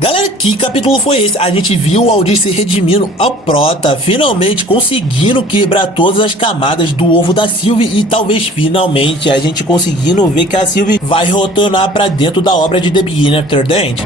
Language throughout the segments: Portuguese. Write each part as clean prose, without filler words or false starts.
Galera, que capítulo foi esse? A gente viu o Aldir se redimindo ao Prota, finalmente conseguindo quebrar todas as camadas do ovo da Sylvie e talvez finalmente a gente conseguindo ver que a Sylvie vai retornar pra dentro da obra de The Beginning After the End.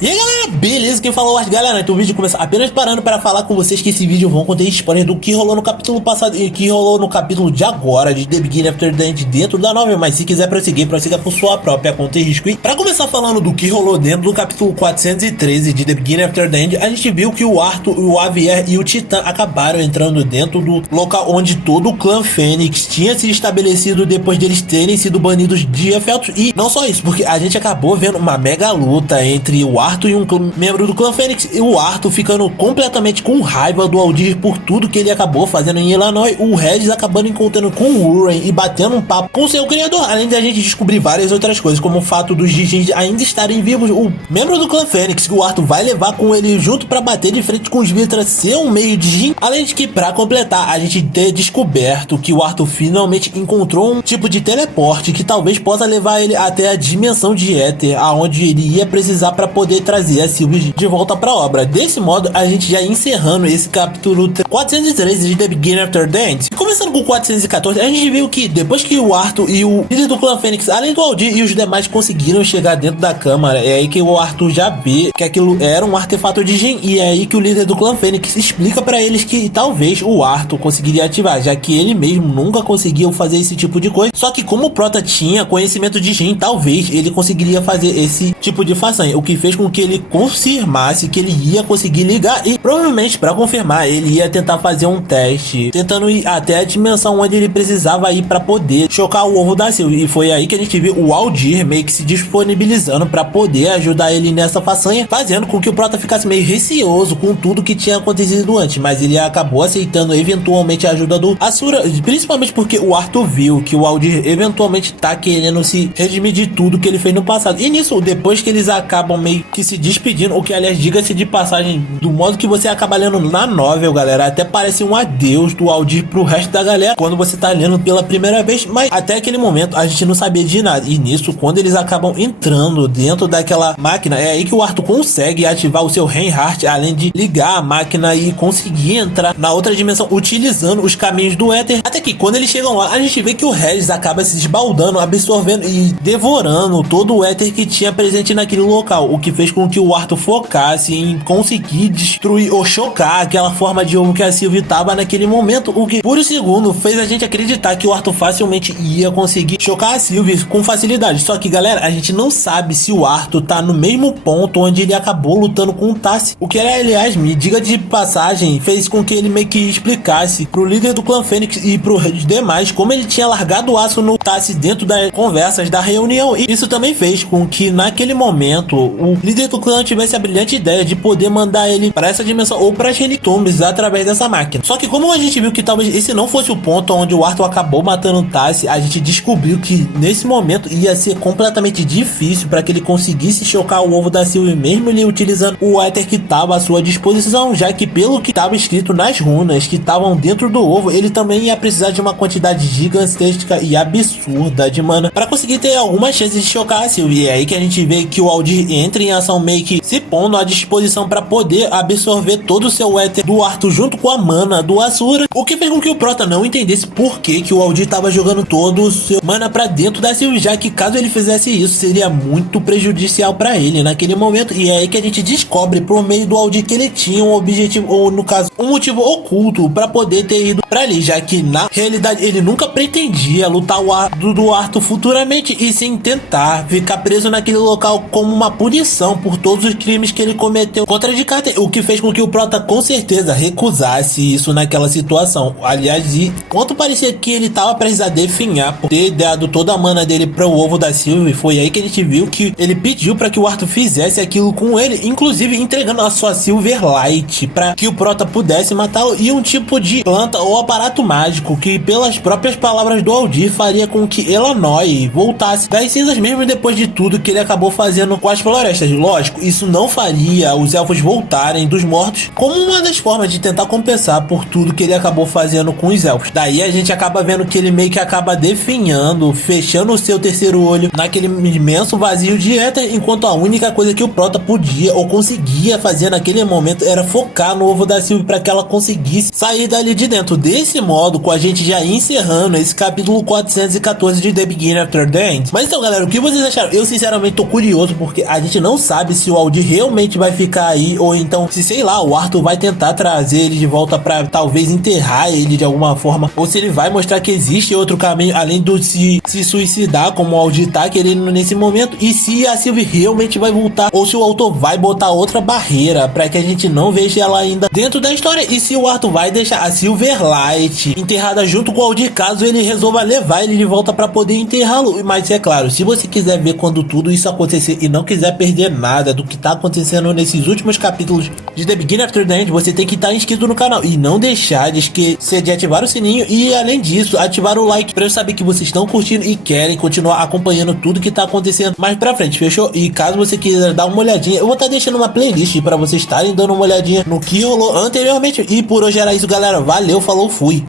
E aí galera, beleza? Quem falou é o galera, então o vídeo começa apenas parando para falar com vocês que esse vídeo vão conter spoilers do que rolou no capítulo passado e que rolou no capítulo de agora de The Beginning After the End dentro da novel, mas se quiser prosseguir, prossiga por sua própria conta e risco. E pra começar falando do que rolou dentro do capítulo 413 de The Beginning After the End, a gente viu que o Arthur, o Avier e o Titã acabaram entrando dentro do local onde todo o clã Fênix tinha se estabelecido depois deles terem sido banidos de Efeltos. E não só isso, porque a gente acabou vendo uma mega luta entre o Arthur e um membro do clã Fênix, e o Arthur ficando completamente com raiva do Aldir por tudo que ele acabou fazendo em Illinois, o Regis acabando encontrando com o Urien e batendo um papo com seu criador, além de a gente descobrir várias outras coisas, como o fato dos Jijins ainda estarem vivos, o membro do clã Fênix que o Arthur vai levar com ele junto para bater de frente com os Vitra ser um meio de Jin, além de que para completar a gente ter descoberto que o Arthur finalmente encontrou um tipo de teleporte que talvez possa levar ele até a dimensão de Éter, aonde ele ia precisar para poder trazer a Sylvie de volta pra obra. Desse modo, a gente já encerrando esse capítulo 413 de The Beginning After the End. E começando com o 414, a gente viu que depois que o Arthur e o líder do clã Fênix, além do Aldir e os demais conseguiram chegar dentro da câmara, é aí que o Arthur já vê que aquilo era um artefato de Jin, e é aí que o líder do clã Fênix explica pra eles que talvez o Arthur conseguiria ativar, já que ele mesmo nunca conseguiu fazer esse tipo de coisa. Só que como o Prota tinha conhecimento de Jin, talvez ele conseguiria fazer esse tipo de façanha, o que fez com que ele confirmasse que ele ia conseguir ligar, e provavelmente para confirmar ele ia tentar fazer um teste, tentando ir até a dimensão onde ele precisava ir para poder chocar o ovo da Sylvie, e foi aí que a gente viu o Aldir meio que se disponibilizando para poder ajudar ele nessa façanha, fazendo com que o Prota ficasse meio receoso com tudo que tinha acontecido antes, mas ele acabou aceitando eventualmente a ajuda do Asura, principalmente porque o Arthur viu que o Aldir eventualmente tá querendo se redimir de tudo que ele fez no passado, e nisso, depois que eles acabam meio que se despedindo, o que aliás, diga-se de passagem, do modo que você acaba lendo na novel, galera, até parece um adeus do Aldir pro resto da galera quando você tá lendo pela primeira vez, mas até aquele momento a gente não sabia de nada, e nisso, quando eles acabam entrando dentro daquela máquina, é aí que o Arthur consegue ativar o seu Reinhardt, além de ligar a máquina e conseguir entrar na outra dimensão utilizando os caminhos do Éter, até que quando eles chegam lá, a gente vê que o Regis acaba se esbaldando, absorvendo e devorando todo o Éter que tinha presente naquele local, o que fez com que o Arthur focasse em conseguir destruir ou chocar aquela forma de ovo que a Sylvie tava naquele momento, o que por um segundo fez a gente acreditar que o Arthur facilmente ia conseguir chocar a Sylvie com facilidade. Só que galera, a gente não sabe se o Arthur tá no mesmo ponto onde ele acabou lutando com o Tassi, o que aliás, me diga de passagem, fez com que ele meio que explicasse pro líder do clã Fênix e pros demais como ele tinha largado o aço no Tassi dentro das conversas da reunião, e isso também fez com que naquele momento o líder do clã tivesse a brilhante ideia de poder mandar ele para essa dimensão ou para as Relitombes através dessa máquina. Só que como a gente viu que talvez esse não fosse o ponto onde o Arthur acabou matando o Tassi, a gente descobriu que nesse momento ia ser completamente difícil para que ele conseguisse chocar o ovo da Sylvie, mesmo ele utilizando o Éter que estava à sua disposição, já que pelo que estava escrito nas runas que estavam dentro do ovo, ele também ia precisar de uma quantidade gigantesca e absurda de mana para conseguir ter alguma chance de chocar a Sylvie. E é aí que a gente vê que o Aldir entra em ação, meio que se pondo à disposição para poder absorver todo o seu Éter do Arthur junto com a mana do Asura, o que fez com que o Prota não entendesse por que o Aldir estava jogando todo o seu mana para dentro da Sylvie, já que caso ele fizesse isso seria muito prejudicial para ele naquele momento. E é aí que a gente descobre por meio do Aldir que ele tinha um objetivo, ou no caso um motivo oculto para poder ter ido para ali, já que na realidade ele nunca pretendia lutar do Arthur futuramente, e sim tentar ficar preso naquele local como uma punição por todos os crimes que ele cometeu contra de Carter, o que fez com que o Prota com certeza recusasse isso naquela situação. Aliás, e quanto parecia que ele tava prestes a definhar por ter dado toda a mana dele para o ovo da Sylvie, foi aí que a gente viu que ele pediu para que o Arthur fizesse aquilo com ele, inclusive entregando a sua Silverlight para que o Prota pudesse matá-lo, e um tipo de planta ou aparato mágico que, pelas próprias palavras do Aldir, faria com que Illinois voltasse das cinzas mesmo depois de tudo que ele acabou fazendo com as florestas. Lógico, isso não faria os elfos voltarem dos mortos, como uma das formas de tentar compensar por tudo que ele acabou fazendo com os elfos. Daí a gente acaba vendo que ele meio que acaba definhando, fechando o seu terceiro olho naquele imenso vazio de éter, enquanto a única coisa que o Prota podia ou conseguia fazer naquele momento era focar no ovo da Sylvie para que ela conseguisse sair dali de dentro. Desse modo, com a gente já encerrando esse capítulo 414 de The Beginning After the End. Mas então, galera, o que vocês acharam? Eu sinceramente tô curioso, porque a gente não sabe se o Aldir realmente vai ficar aí, ou então se, sei lá, o Arthur vai tentar trazer ele de volta pra talvez enterrar ele de alguma forma, ou se ele vai mostrar que existe outro caminho além do se suicidar, como o Aldir tá querendo nesse momento, e se a Sylvie realmente vai voltar, ou se o autor vai botar outra barreira pra que a gente não veja ela ainda dentro da história, e se o Arthur vai deixar a Silverlight enterrada junto com o Aldir, caso ele resolva levar ele de volta pra poder enterrá-lo. Mas é claro, se você quiser ver quando tudo isso acontecer e não quiser perder nada do que tá acontecendo nesses últimos capítulos de The Beginning After the End, você tem que estar inscrito no canal e não deixar de esquecer de ativar o sininho e, além disso, ativar o like pra eu saber que vocês estão curtindo e querem continuar acompanhando tudo que tá acontecendo mais pra frente, fechou? E caso você queira dar uma olhadinha, eu vou estar deixando uma playlist pra vocês estarem dando uma olhadinha no que rolou anteriormente. E por hoje era isso, galera. Valeu, falou, fui!